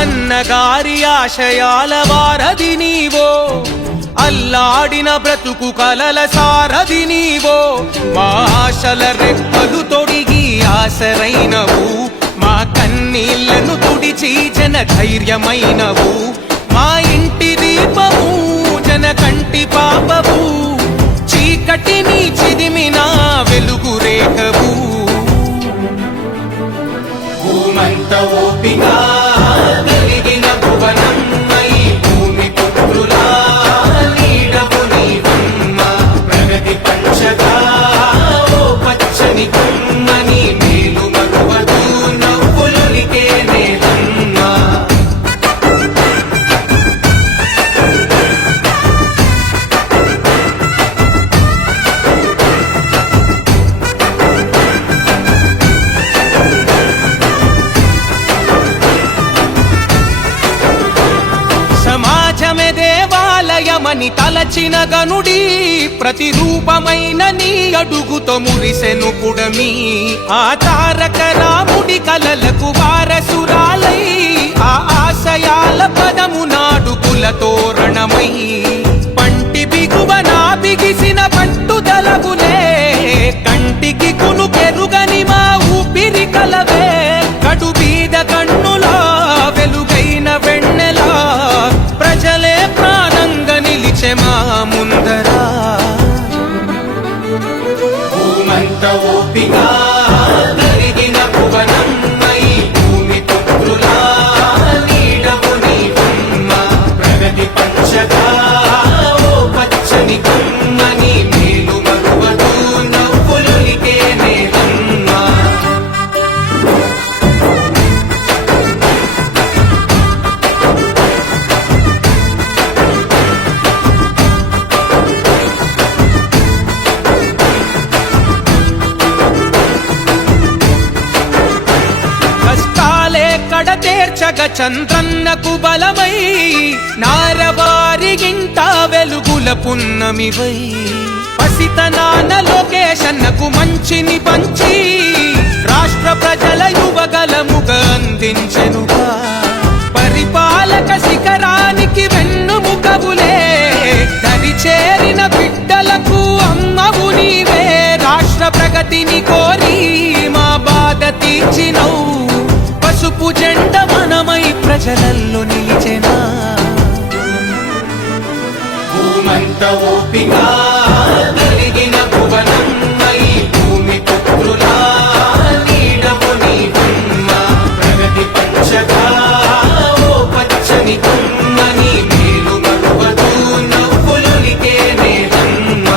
అన్నగారి ఆశయాల వారధి నీవో, అల్లాడిన బ్రతుకు కలల సారథి నీవో, మా ఆశల రెక్కలు తొడిగి ఆసరైనవు, మా కన్నీళ్లను తుడిచి జన ధైర్యమైనవు, మా ఇంటి దీపము జన కంటి పాపవు, చీకటిని చిదిమిన వెలుగు రేఖవు. భూమంత ఓపిక కలిగిన భువనం మై భూమి పుత్రులా నీడవు నీవమ్మ, ప్రగతి పంచగా ఓ పచ్చని కొమ్మని మేలు మరువదు నవ్వులొలికే నేలమ్మ. సమాజమే దేవాలయమని తలచిన గనుడి, ప్రతిరూపమైన నీ అడుగుతో మురిసెను పుడమి, ఆ తారక రాముడి కలలకు వారసురాలై, ఆ ఆశయాల పదము నాడుకుల తోరణమై, పంటి బిగువన బిగిసిన పట్టుదలవులే, కంటికి కునుకెరుగని మా ఊపిరి కలవే, కడు బీద కన్నులా వెలుగైన వెన్నెలా, ప్రజలే ప్రాణంగా నిలిచే మా ముందరా. భూమంత ఓపిక కలిగిన భువనం మై భూమి పుత్రులా నీడవు నీవమ్మ, ప్రగతి పంచగా ఓ పచ్చని కొమ్మని మేలు మరువదు నవ్వులొలికే నేలమ్మ. కష్టాలే కడతేర్చగ చంద్రన్నకు బలమై, నారవారిగింట వెలుగుల పున్నమివై, పసితనాన లోకేశన్నకు మంచిని పంచి, రాష్ట్ర ప్రజల యువగలముగా అందించెనుగా, పరిపాలక శిఖరానికి వెన్నుముకవులే, దరిచేరిన బిడ్డలకు అమ్మవు నీవే, రాష్ట్ర ప్రగతిని కోరి మా బాధ తీర్చినవు, పసుపు జెండ మనమై ప్రజలల్లో నిలిచెనా. భూమంత ఓపిక కలిగిన భువనం మై భూమి పుత్రులా నీడవు నీవమ్మ, ప్రగతి పంచగా ఓ పచ్చని కొమ్మని మేలు మరువదు నవ్వులొలికే నేలమ్మ.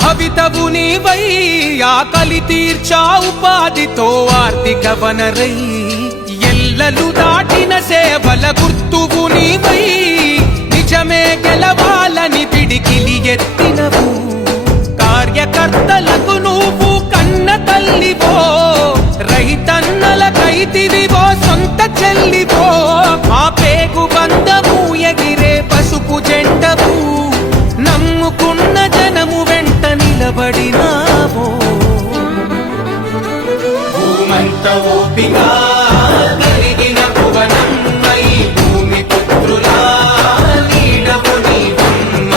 భవితవు నీవై, ఆకలి తీర్చా ఉపాధితో ఆర్థిక వనరై, ఎల్లలు దాటిన సేవల గుర్తువు నీవై, నిజమే గెలవాలని పిడికిలి ఎత్తినవు, కార్యకర్తలకు నువ్వు కన్న తల్లివో, రైతన్నల కైతిరివో సొంత చెల్లివో, మా పేగు బంధము ఎగిరే పసుపు జెండవు, నమ్ముకున్న జనము వెంట నిలబడినావో. భూమంత ఓపిక కలిగిన భువనం మై భూమి పుత్రులా నీడవు నీవమ్మ,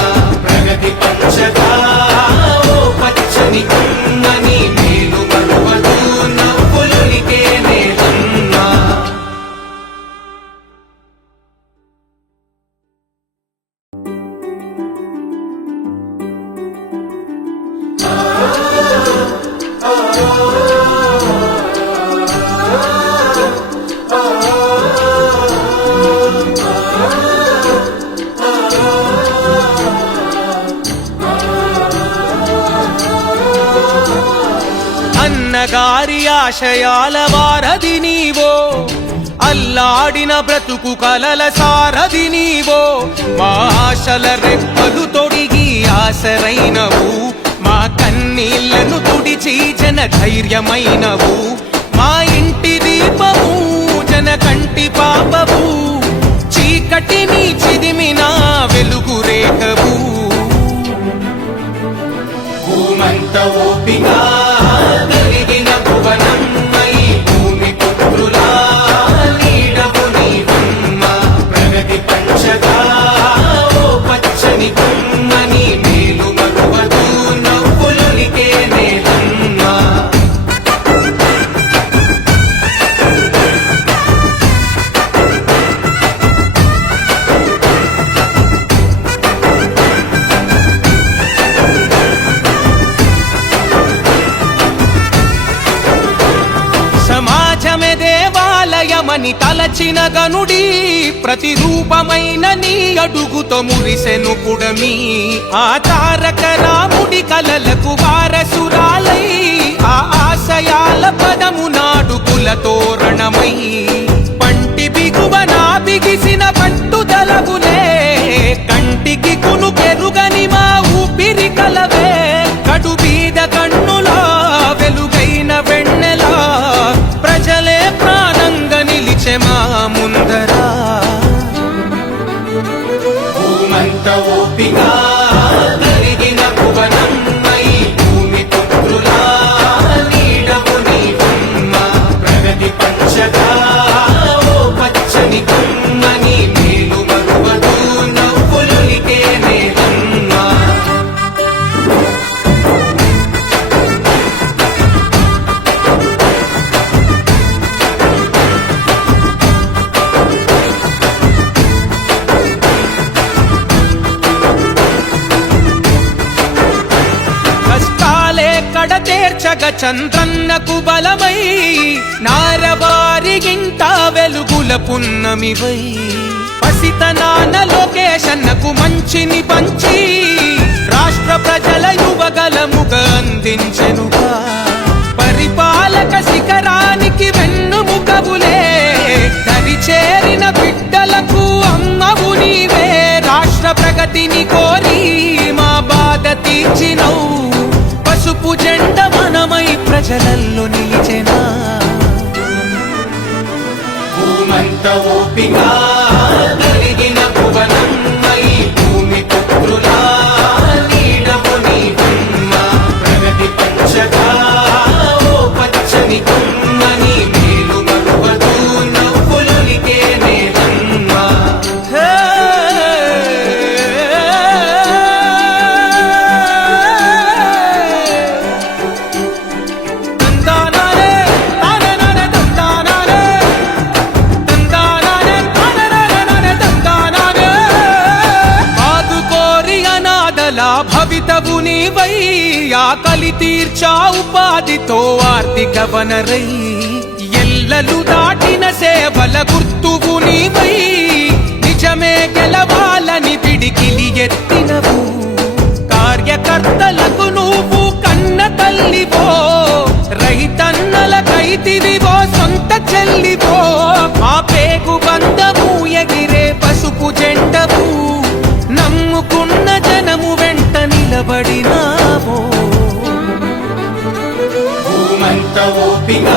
ఆశయాల వారధి నీవో, అల్లాడిన బ్రతుకు కలల సారథి నీవో. మా ఆశల రెప్పలు తొడిగి ఆసరైనవు, మా కన్నీళ్లను తుడిచి జన ధైర్యమైనవు. మా ఇంటి దీపము జన కంటి పాపవు, చీకటిని చిదిమిన వెలుగు రేఖవు. భూమంత ఓపిక కలిగిన భువనమ్మై, భూమి పుత్రులా నీడవు నీవమ్మ. ప్రగతి పంచగా ఓ పచ్చని కొమ్మని, మేలు మరువదు నవ్వులొలికే నేలమ్మ. సమాజమే దేవాలయమని తలచిన గనుడి, ప్రతిరూపమైన నీ అడుగుతో మురిసెను పుడమి. ఆ తారక రాముడి కలలకు వారసురాలై, ఆ ఆశయాల పదము నాడుకుల తోరణమై. పంటి బిగువన బిగిసిన పట్టుదలవులే, కంటికి కునుకెరుగని మా ఊపిరి కలవే. కడు బీద కన్నులా వెలుగైన వెన్నెలా, ప్రజలే ప్రాణంగా నిలిచె మా ముందరా. భూమంత ఓపిక కలిగిన భువనమ్మై, భూమి పుత్రులా నీడవు నీవమ్మ. ప్రగతి పంచగా ఓ పచ్చని కొమ్మని, మేలు మరువదు నవ్వులొలికే నేలమ్మ. కష్టాలే కడతేర్చగ చంద్రన్నకు బలమై, నారవారిగింట వెలుగుల పున్నమివై. పసితనాన లోకేశన్నకు మంచిని పంచి, రాష్ట్ర ప్రజల యువగలముగా అందించెనుగా. పరిపాలక శిఖరానికి వెన్నుముకవులే, దరి చేరిన బిడ్డలకు అమ్మవు నీవే. రాష్ట్ర ప్రగతిని కోరి మా బాధ తీర్చినవు, పసుపు జెండ మనమై ప్రజలల్లో నిలిచెనా. భూమంత ఓపిక కలిగిన భువనమ్మై, భూమి పుత్రులా నీడవు నీవమ్మ. ప్రగతి పంచగా ఓ పచ్చని కొమ్మని, మేలు మరువదు నవ్వులొలికే నేలమ్మ. భవితవు నీవై, ఆకలి తీర్చా ఉపాధితో ఆర్థిక వనరై. ఎల్లలు దాటిన సేవల గుర్తువు నీవై, నిజమే గెలవాలని పిడికిలి ఎత్తినవు. కార్యకర్తలకు నువ్వు కన్న తల్లివో, రైతన్నల కైతివివో సొంత చెల్లివో. మా పేగు బంధము ఎగిరే పసుపు జెండవు, నమ్ముకున్న జనము వెంట నిలబడినావో. భూమంత ఓపిక